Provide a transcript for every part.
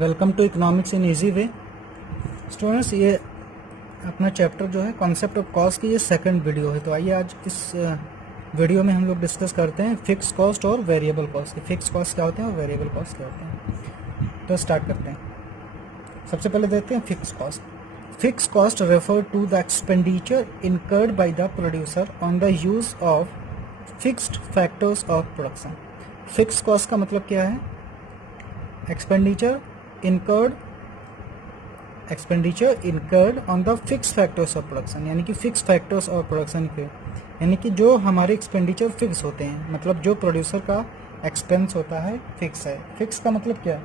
Welcome to economics in easy way. Students, ये अपना chapter जो है कॉन्सेप्ट ऑफ कॉस्ट की ये सेकंड वीडियो है। तो आइए आज इस वीडियो में हम लोग डिस्कस करते हैं फिक्स कॉस्ट और वेरिएबल कॉस्ट। फिक्स कॉस्ट क्या होते हैं और वेरिएबल कॉस्ट क्या होते हैं। तो स्टार्ट करते हैं। सबसे पहले देखते हैं fix cost. Fix cost refer to the expenditure incurred by the producer on the use of fixed factors of production. Fix cost का मतलब क्या है? Expenditure incurred on the fix factors of production, यानी कि फिक्स फैक्टर्स ऑफ प्रोडक्शन के, यानी कि जो हमारे एक्सपेंडिचर फिक्स होते हैं, मतलब जो प्रोड्यूसर का एक्सपेंस होता है फिक्स है। फिक्स का मतलब क्या है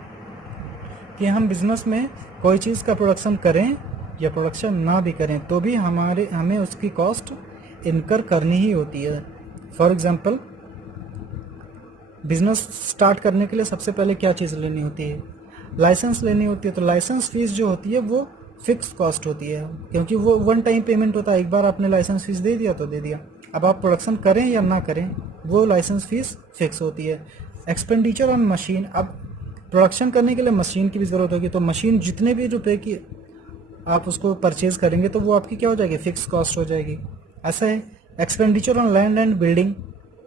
कि हम बिजनेस में कोई चीज़ का प्रोडक्शन करें या प्रोडक्शन ना भी करें तो भी हमें उसकी कॉस्ट इनकर करनी ही होती है। फॉर एग्जांपल, बिजनेस स्टार्ट करने के लिए सबसे पहले क्या चीज़ लेनी होती है? लाइसेंस लेनी होती है। तो लाइसेंस फीस जो होती है वो फिक्स कॉस्ट होती है, क्योंकि वो वन टाइम पेमेंट होता है। एक बार आपने लाइसेंस फीस दे दिया तो दे दिया। अब आप प्रोडक्शन करें या ना करें वो लाइसेंस फीस फिक्स होती है। एक्सपेंडिचर ऑन मशीन, अब प्रोडक्शन करने के लिए मशीन की भी ज़रूरत होगी, तो मशीन जितने भी रुपए की आप उसको परचेज करेंगे तो वो आपकी क्या हो जाएगी? फिक्स कॉस्ट हो जाएगी। ऐसा है expenditure on land and building.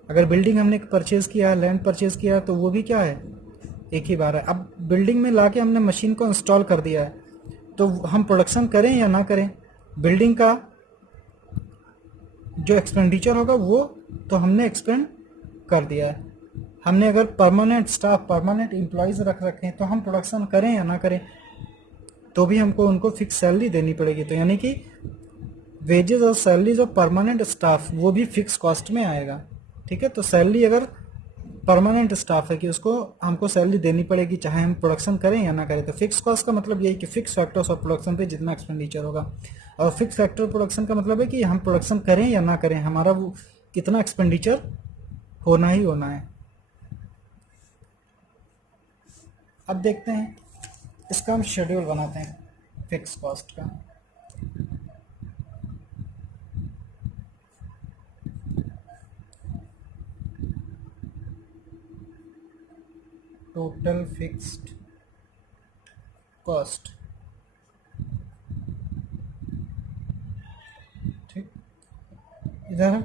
अगर बिल्डिंग हमने परचेज किया, लैंड परचेज किया, तो वो भी क्या है? एक ही बार है। अब बिल्डिंग में लाके हमने मशीन को इंस्टॉल कर दिया है, तो हम प्रोडक्शन करें या ना करें, बिल्डिंग का जो एक्सपेंडिचर होगा वो तो हमने एक्सपेंड कर दिया है। हमने अगर परमानेंट स्टाफ, परमानेंट एम्प्लॉयज़ रख रखे हैं, तो हम प्रोडक्शन करें या ना करें तो भी हमको उनको फिक्स सैलरी देनी पड़ेगी। तो यानी कि वेजेस और सैलरीज ऑफ परमानेंट स्टाफ वो भी फिक्स कॉस्ट में आएगा। ठीक है, तो सैलरी अगर परमानेंट स्टाफ है कि उसको हमको सैलरी देनी पड़ेगी चाहे हम प्रोडक्शन करें या ना करें। तो फिक्स कॉस्ट का मतलब यही कि फिक्स फैक्टर्स ऑफ प्रोडक्शन पे जितना एक्सपेंडिचर होगा, और फिक्स फैक्टर प्रोडक्शन का मतलब है कि हम प्रोडक्शन करें या ना करें हमारा वो कितना एक्सपेंडिचर होना ही होना है। अब देखते हैं इसका हम शेड्यूल बनाते हैं फिक्स कॉस्ट का। टोटल फिक्स्ड कॉस्ट, ठीक। इधर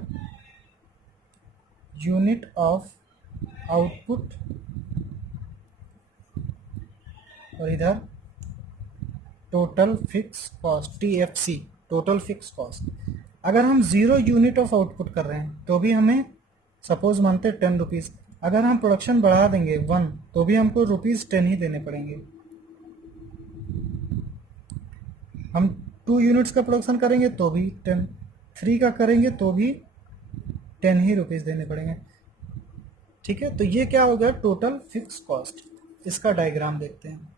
यूनिट ऑफ आउटपुट और इधर total fix cost, TFC, total fix cost. अगर हम 0 यूनिट ऑफ आउटपुट कर रहे हैं तो भी हमें सपोज मानते हैं 10 रुपीज़। अगर हम प्रोडक्शन बढ़ा देंगे 1 तो भी हमको ₹10 ही देने पड़ेंगे। हम 2 यूनिट्स का प्रोडक्शन करेंगे तो भी 10, 3 का करेंगे तो भी 10 ही रुपीज़ देने पड़ेंगे। ठीक है, तो ये क्या हो गया? Total fix cost. इसका डायग्राम देखते हैं।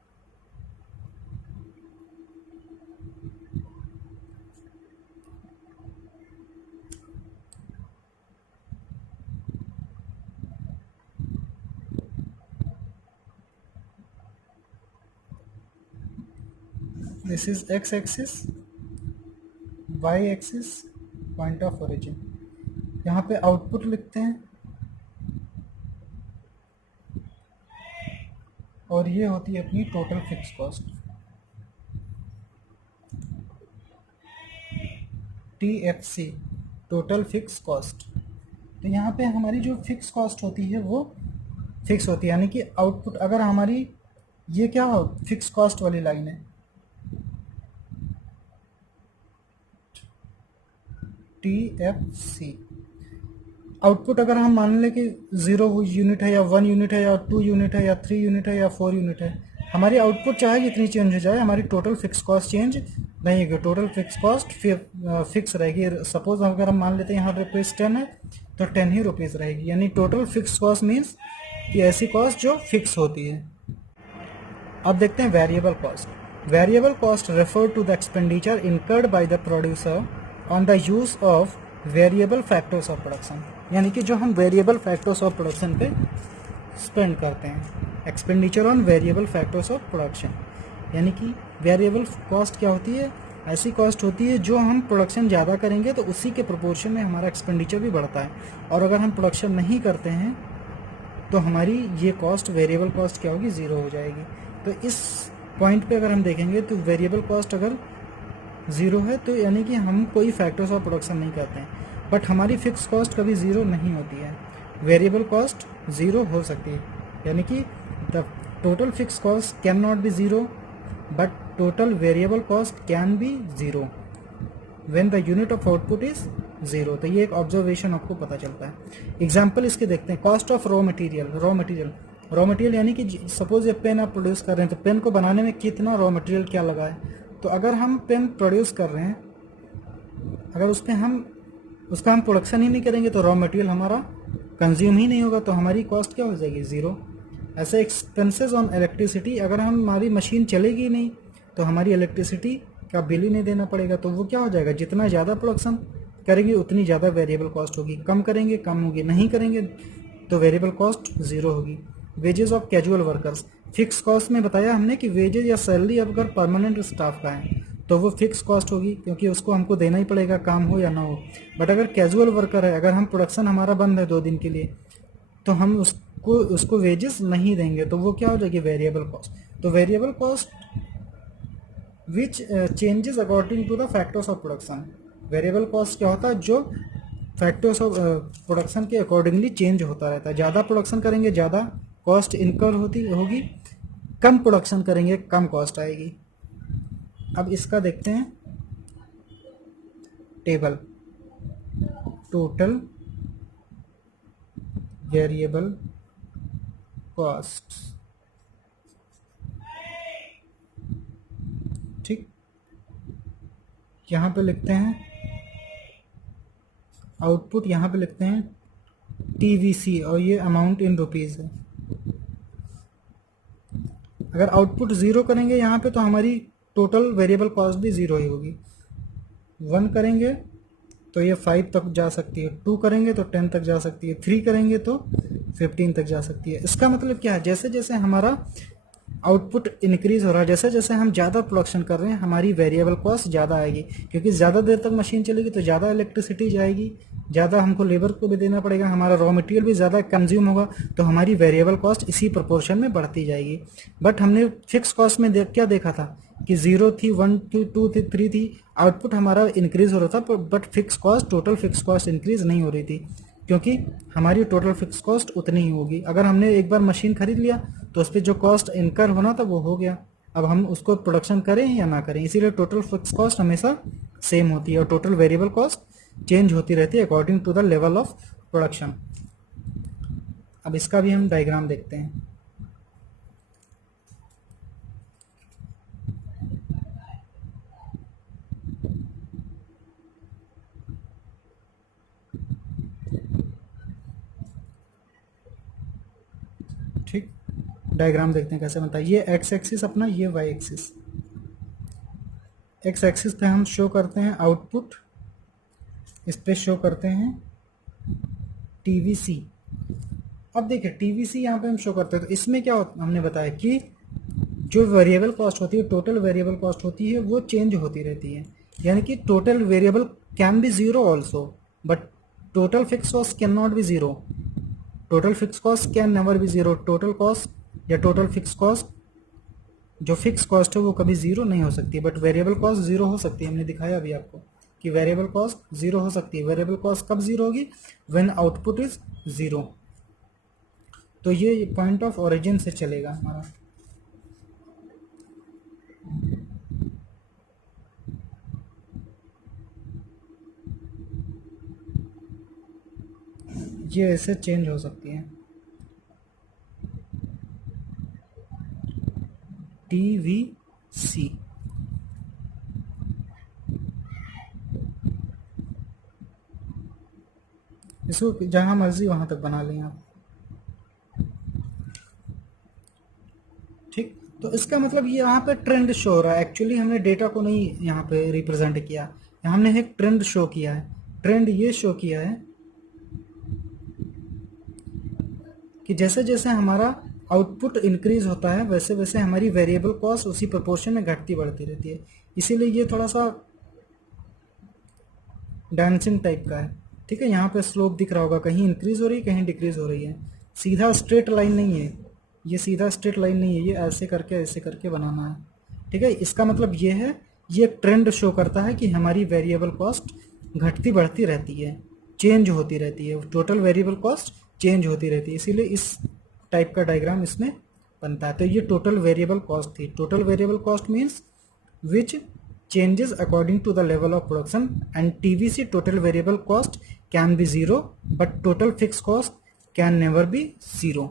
This is x axis, y axis, point of origin. यहाँ पे आउटपुट लिखते हैं और ये होती है अपनी total fix cost, TFC, total fix cost. तो यहाँ पे हमारी जो फिक्स कॉस्ट होती है वो फिक्स होती है, यानी कि आउटपुट अगर हमारी ये क्या हो, फिक्स कॉस्ट वाली लाइन है, TFC। आउटपुट अगर हम मान लें कि 0 यूनिट है या 1 यूनिट है या 2 यूनिट है या 3 यूनिट है या 4 यूनिट है, हमारी आउटपुट चाहे जितनी चेंज हो जाए हमारी टोटल फिक्स कॉस्ट चेंज नहीं होगी। टोटल फिक्स कॉस्ट फिक्स रहेगी। सपोज अगर हम मान लेते हैं यहाँ ₹10 है तो 10 ही रुपीज़ रहेगी, यानी टोटल फिक्स कॉस्ट मीन्स कि ऐसी कॉस्ट जो फिक्स होती है। अब देखते हैं variable cost. Variable cost refer to the expenditure incurred by the producer on the use of variable factors of production, यानी कि जो हम वेरिएबल फैक्टर्स ऑफ प्रोडक्शन पे स्पेंड करते हैं। Expenditure on variable factors of production, यानी कि variable cost क्या होती है? ऐसी कॉस्ट होती है जो हम प्रोडक्शन ज़्यादा करेंगे तो उसी के प्रोपोर्शन में हमारा एक्सपेंडिचर भी बढ़ता है, और अगर हम प्रोडक्शन नहीं करते हैं तो हमारी ये कॉस्ट, वेरिएबल कॉस्ट क्या होगी? 0 हो जाएगी। तो इस पॉइंट पे अगर हम देखेंगे तो वेरिएबल कॉस्ट अगर ज़ीरो है तो यानी कि हम कोई फैक्टर्स ऑफ प्रोडक्शन नहीं करते हैं, बट हमारी फिक्स कॉस्ट कभी ज़ीरो नहीं होती है। वेरिएबल कॉस्ट ज़ीरो हो सकती है, यानी कि the total fix cost can not be zero but total variable cost can be zero when the unit of output is zero. तो ये एक ऑब्जर्वेशन आपको पता चलता है। एग्जाम्पल इसके देखते हैं। कॉस्ट ऑफ रॉ मटेरियल यानी कि सपोज ये पेन आप प्रोड्यूस कर रहे हैं, तो पेन को बनाने में कितना रॉ मटेरियल क्या लगा है। तो अगर हम पेन प्रोड्यूस कर रहे हैं, अगर उसका हम प्रोडक्शन ही नहीं करेंगे तो रॉ मटेरियल हमारा कंज्यूम ही नहीं होगा, तो हमारी कॉस्ट क्या हो जाएगी, ज़ीरो। ऐसे एक्सपेंसेस ऑन इलेक्ट्रिसिटी, अगर हमारी मशीन चलेगी नहीं तो हमारी इलेक्ट्रिसिटी का बिल ही नहीं देना पड़ेगा, तो वो क्या हो जाएगा, जितना ज़्यादा प्रोडक्शन करेंगे उतनी ज़्यादा वेरिएबल कॉस्ट होगी, कम करेंगे कम होगी, नहीं करेंगे तो वेरिएबल कॉस्ट ज़ीरो होगी। Wages of casual workers, fix cost में बताया हमने कि वेजेस या सैलरी अगर परमानेंट स्टाफ का है तो वो फिक्स कॉस्ट होगी, क्योंकि उसको हमको देना ही पड़ेगा, काम हो या ना हो। बट अगर कैजुअल वर्कर है, अगर हम प्रोडक्शन हमारा बंद है 2 दिन के लिए, तो हम उसको वेजेस नहीं देंगे, तो वो क्या हो जाएगी, वेरिएबल कॉस्ट। तो variable cost which changes according to the factors of production. Variable cost क्या होता है, जो फैक्टर्स ऑफ प्रोडक्शन के अकॉर्डिंगली चेंज होता रहता है। ज़्यादा प्रोडक्शन करेंगे ज़्यादा कॉस्ट इनकर होगी, कम प्रोडक्शन करेंगे कम कॉस्ट आएगी। अब इसका देखते हैं टेबल, टोटल वेरिएबल कॉस्ट, ठीक। यहाँ पे लिखते हैं आउटपुट, यहाँ पे लिखते हैं TVC और ये अमाउंट इन रुपीज़ है। अगर आउटपुट ज़ीरो करेंगे यहाँ पे तो हमारी टोटल वेरिएबल कॉस्ट भी ज़ीरो ही होगी। 1 करेंगे तो ये 5 तक जा सकती है, 2 करेंगे तो 10 तक जा सकती है, 3 करेंगे तो 15 तक जा सकती है। इसका मतलब क्या है, जैसे जैसे हमारा आउटपुट इंक्रीज हो रहा है, जैसे जैसे हम ज़्यादा प्रोडक्शन कर रहे हैं, हमारी वेरिएबल कॉस्ट ज़्यादा आएगी, क्योंकि ज़्यादा देर तक मशीन चलेगी तो ज़्यादा इलेक्ट्रिसिटी जाएगी, ज़्यादा हमको लेबर को भी देना पड़ेगा, हमारा रॉ मटेरियल भी ज़्यादा कंज्यूम होगा, तो हमारी वेरिएबल कॉस्ट इसी प्रोपोर्शन में बढ़ती जाएगी। बट हमने फिक्स कॉस्ट में क्या देखा था कि 0 थी, 1 थी, 2 थी, 3 थी, आउटपुट हमारा इंक्रीज हो रहा था, but fix cost, total fix cost increase नहीं हो रही थी, क्योंकि हमारी टोटल फिक्स कॉस्ट उतनी ही होगी। अगर हमने एक बार मशीन खरीद लिया तो उस पर जो कॉस्ट इनकर होना था वो हो गया, अब हम उसको प्रोडक्शन करें या ना करें, इसीलिए टोटल फिक्स कॉस्ट हमेशा सेम होती है और टोटल वेरिएबल कॉस्ट चेंज होती रहती है according to the level of production. अब इसका भी हम डायग्राम देखते हैं। ठीक, डायग्राम देखते हैं कैसे बनता है। ये एक्स एक्सिस अपना, ये वाई एक्सिस। एक्स एक्सिस पे हम शो करते हैं आउटपुट, इस पे शो करते हैं TVC। अब देखिए TVC यहाँ पे हम शो करते हैं, तो इसमें क्या होता, हमने बताया कि जो वेरिएबल कॉस्ट होती है, टोटल वेरिएबल कॉस्ट होती है, वो चेंज होती रहती है, यानी कि total variable can be zero also but total fix cost can not be zero. Total fix cost can never be zero. Total cost या टोटल फिक्स कॉस्ट, जो फिक्स कॉस्ट है वो कभी ज़ीरो नहीं हो सकती, बट वेरिएबल कॉस्ट ज़ीरो हो सकती है। हमने दिखाया अभी आपको कि वेरिएबल कॉस्ट ज़ीरो हो सकती है। वेरिएबल कॉस्ट कब ज़ीरो होगी, व्हेन आउटपुट इज़ ज़ीरो। तो ये पॉइंट ऑफ ओरिजिन से चलेगा हमारा। ये ऐसे चेंज हो सकती है। TVC इसको जहां मर्जी वहां तक बना लें आप, ठीक। तो इसका मतलब ये यहाँ पे ट्रेंड शो हो रहा है, एक्चुअली हमने डेटा को नहीं यहाँ पे रिप्रेजेंट किया, हमने एक ट्रेंड शो किया है। ट्रेंड ये शो किया है कि जैसे जैसे हमारा आउटपुट इंक्रीज होता है वैसे वैसे हमारी वेरिएबल कॉस्ट उसी प्रोपोर्शन में घटती बढ़ती रहती है। इसीलिए ये थोड़ा सा डांसिंग टाइप का है, ठीक है। यहाँ पे स्लोप दिख रहा होगा, कहीं इंक्रीज हो रही है कहीं डिक्रीज हो रही है, सीधा स्ट्रेट लाइन नहीं है। ये सीधा स्ट्रेट लाइन नहीं है, ये ऐसे करके बनाना है, ठीक है। इसका मतलब ये है, ये एक ट्रेंड शो करता है कि हमारी वेरिएबल कॉस्ट घटती बढ़ती रहती है, चेंज होती रहती है, टोटल वेरिएबल कॉस्ट चेंज होती रहती है, इसीलिए इस टाइप का डायग्राम इसमें बनता है। तो ये टोटल वेरिएबल कॉस्ट थी। Total variable cost means which changes according to the level of production, and TVC total variable cost can be zero but total fixed cost can never be zero.